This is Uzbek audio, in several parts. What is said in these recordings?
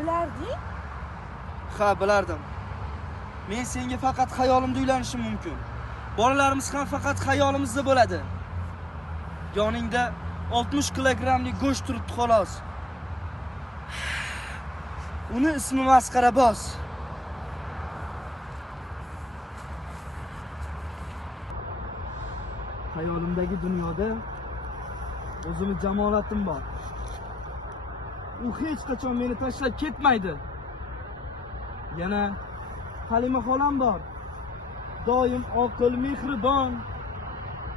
Bilarding? Ha, bilardim. Men senga faqat xayolimda uylanishim mumkin. Bolalarimiz ham faqat xayolimizda bo'ladi. Yoningda 60 kilogramlik go'sht turibdi xolos. Uni ismi Masqaraboz. Xayolimdagi dunyoda o'zimning jamolatim bor. U hech qachon meni tashlab ketmaydi. Yana Halima xolam bor. Doim oqil, mehribon.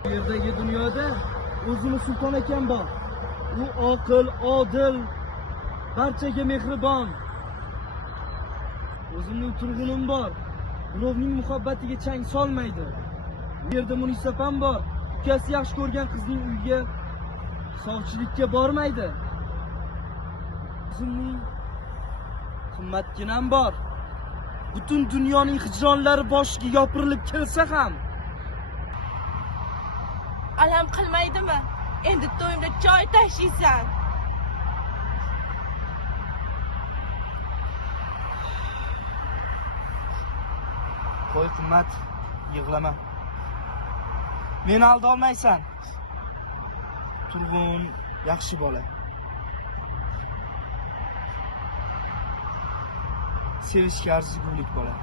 Bu yerdagi dunyoda o'zimiz Sulton akam bor. U oqil, odil, barchaga mehribon. O'zimning turg'unim bor. Birovning muhabbatiga chang solmaydi. Bu yerda Munisafam bor. Ukasi yaxshi ko'rgan qizning uyiga sovchilikka bormaydi. O'zimning qimmatginam bor. Butun dunyoning hijronlari boshiga yopirilib kelsa ham Alam qilmaydimi? Endi to'yimda choy tashiysan. qo'y qimmat, yig'lama. Meni alda olmaysan. Turg'un, yaxshi bola. Sevishga arzigulik bola.